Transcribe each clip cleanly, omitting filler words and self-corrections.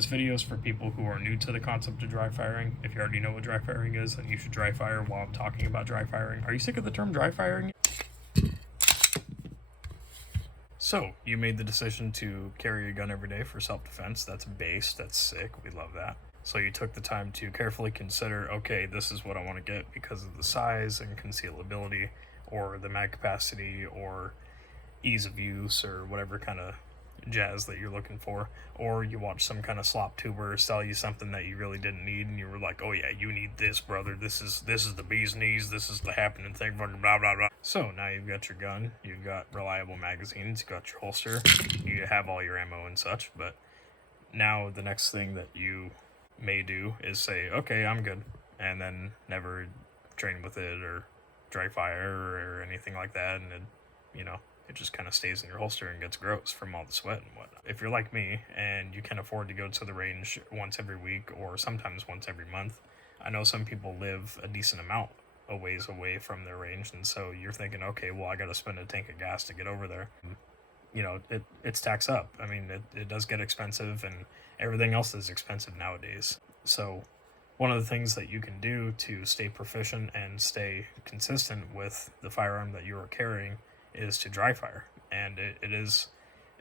This video is for people who are new to the concept of dry firing. If you already know what dry firing is, then you should dry fire while I'm talking about dry firing. Are you sick of the term dry firing? So, you made the decision to carry a gun every day for self-defense. That's base, that's sick, we love that. So you took the time to carefully consider, okay, this is what I want to get because of the size and concealability, or the mag capacity, or ease of use, or whatever kind of jazz that you're looking for. Or you watch some kind of slop tuber sell you something that you really didn't need, and you were like, oh yeah, you need this, brother, this is the bee's knees, this is the happening thing, blah blah blah. So now you've got your gun, you've got reliable magazines, you've got your holster, you have all your ammo and such. But now the next thing that you may do is say, okay, I'm good, and then never train with it or dry fire or anything like that, and it just kind of stays in your holster and gets gross from all the sweat and whatnot. If you're like me and you can afford to go to the range once every week or sometimes once every month, I know some people live a decent amount a ways away from their range, and so you're thinking, okay, well, I got to spend a tank of gas to get over there. It stacks up. I mean, it does get expensive, and everything else is expensive nowadays. So one of the things that you can do to stay proficient and stay consistent with the firearm that you are carrying is to dry fire, and it is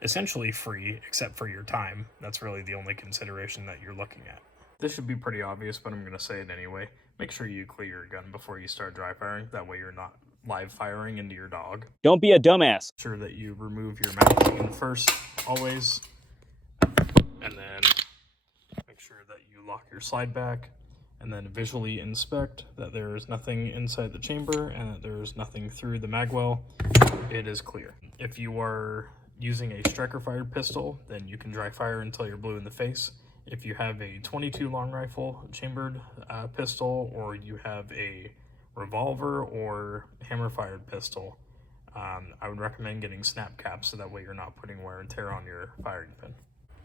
essentially free except for your time. That's really the only consideration that you're looking at. This should be pretty obvious, but I'm going to say it anyway. Make sure you clear your gun before you start dry firing. That way you're not live firing into your dog. Don't be a dumbass. Make sure that you remove your magazine first, always, and then make sure that you lock your slide back, and then visually inspect that there is nothing inside the chamber and that there is nothing through the magwell. It is clear. If you are using a striker fired pistol, then you can dry fire until you're blue in the face. If you have a 22 long rifle chambered pistol, or you have a revolver or hammer fired pistol, I would recommend getting snap caps so that way you're not putting wear and tear on your firing pin.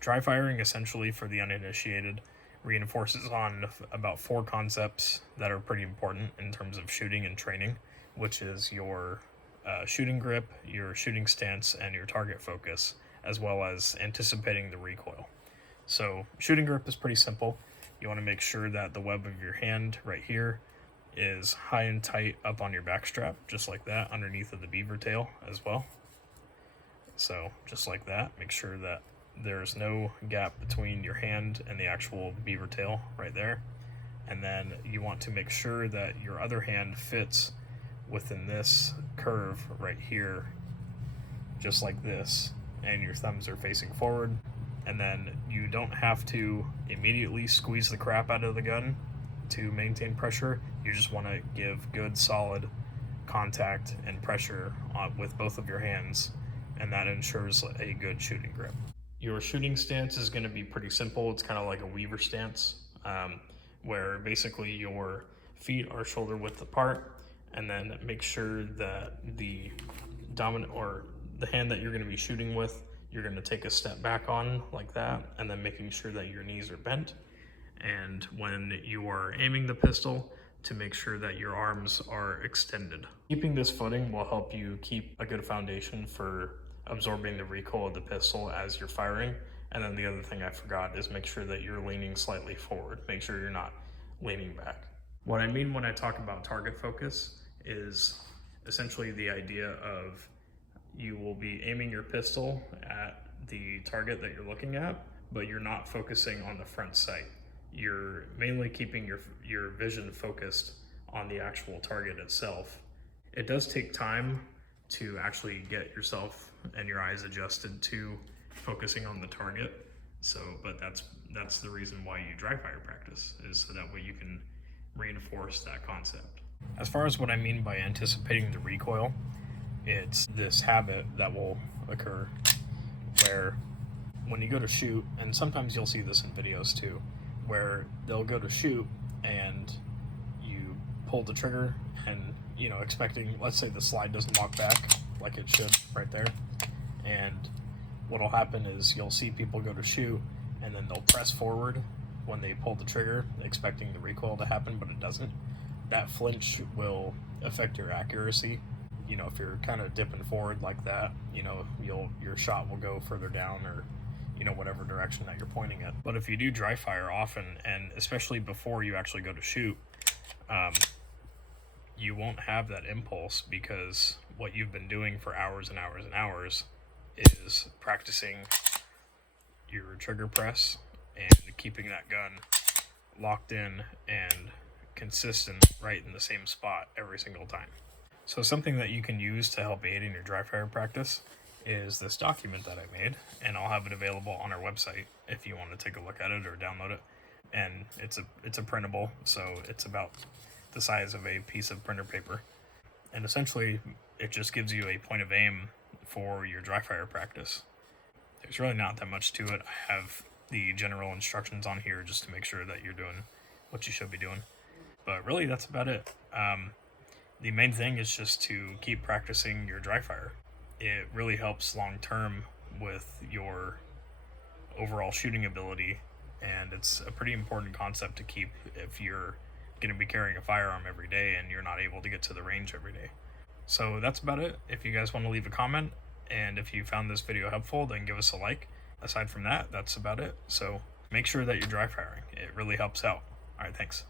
Dry firing, essentially for the uninitiated, reinforces on about 4 concepts that are pretty important in terms of shooting and training, which is your shooting grip, your shooting stance, and your target focus, as well as anticipating the recoil. So shooting grip is pretty simple. You want to make sure that the web of your hand right here is high and tight up on your back strap, just like that, underneath of the beaver tail as well. So just like that, make sure that there's no gap between your hand and the actual beaver tail right there. And then you want to make sure that your other hand fits within this curve right here, just like this, and your thumbs are facing forward. And then you don't have to immediately squeeze the crap out of the gun to maintain pressure. You just want to give good solid contact and pressure with both of your hands, and that ensures a good shooting grip. Your shooting stance is going to be pretty simple. It's kind of like a weaver stance, where basically your feet are shoulder width apart, and then make sure that the dominant, or the hand that you're going to be shooting with, you're going to take a step back on like that, and then making sure that your knees are bent. And when you are aiming the pistol, to make sure that your arms are extended. Keeping this footing will help you keep a good foundation for absorbing the recoil of the pistol as you're firing. And then the other thing I forgot is make sure that you're leaning slightly forward. Make sure you're not leaning back. What I mean when I talk about target focus is essentially the idea of you will be aiming your pistol at the target that you're looking at, but you're not focusing on the front sight. You're mainly keeping your vision focused on the actual target itself. It does take time to actually get yourself and your eyes adjusted to focusing on the target. But that's the reason why you dry fire practice, is so that way you can reinforce that concept. As far as what I mean by anticipating the recoil, it's this habit that will occur where when you go to shoot, and sometimes you'll see this in videos too, where they'll go to shoot and you pull the trigger and, expecting, let's say the slide doesn't lock back like it should right there. And what'll happen is you'll see people go to shoot and then they'll press forward when they pull the trigger, expecting the recoil to happen, but it doesn't. That flinch will affect your accuracy. If you're kind of dipping forward like that, your shot will go further down, or you know, whatever direction that you're pointing at. But if you do dry fire often, and especially before you actually go to shoot, you won't have that impulse, because what you've been doing for hours and hours and hours is practicing your trigger press and keeping that gun locked in and consistent right in the same spot every single time. So something that you can use to help aid in your dry fire practice is this document that I made, and I'll have it available on our website if you want to take a look at it or download it. And it's a printable, so it's about the size of a piece of printer paper. And essentially, it just gives you a point of aim for your dry fire practice. There's really not that much to it. I have the general instructions on here just to make sure that you're doing what you should be doing. But really, that's about it. The main thing is just to keep practicing your dry fire. It really helps long term with your overall shooting ability, and it's a pretty important concept to keep if you're going to be carrying a firearm every day and you're not able to get to the range every day. So that's about it. If you guys want to leave a comment, and if you found this video helpful, then give us a like. Aside from that, that's about it. So make sure that you're dry firing. It really helps out. All right, thanks.